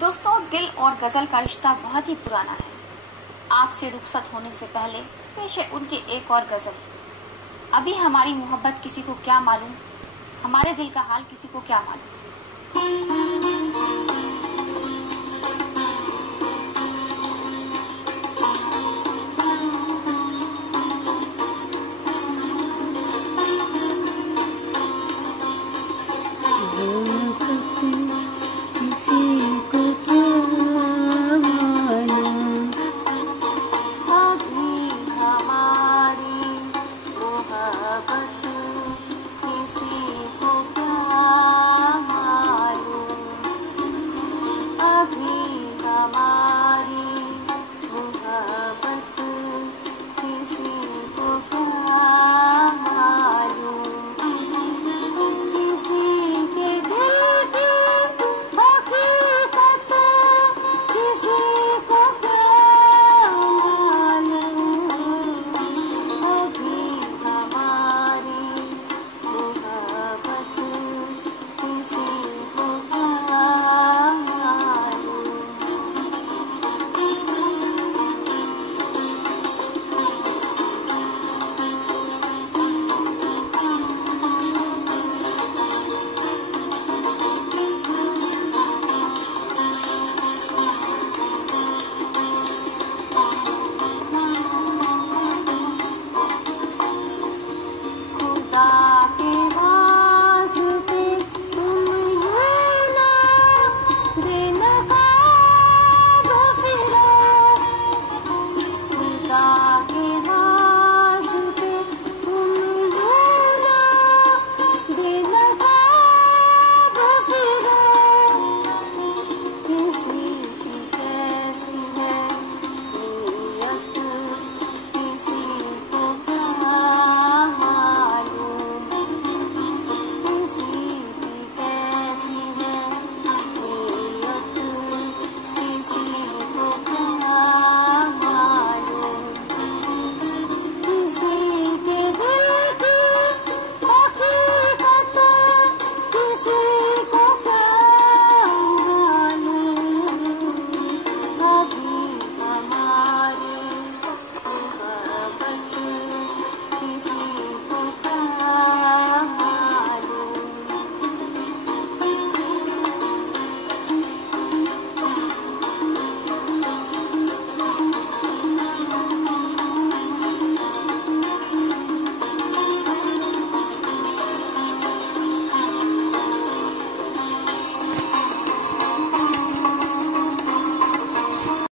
दोस्तों, दिल और गज़ल का रिश्ता बहुत ही पुराना है। आपसे रुखसत होने से पहले पेश है उनके एक और गज़ल। अभी हमारी मोहब्बत किसी को क्या मालूम, हमारे दिल का हाल किसी को क्या मालूम।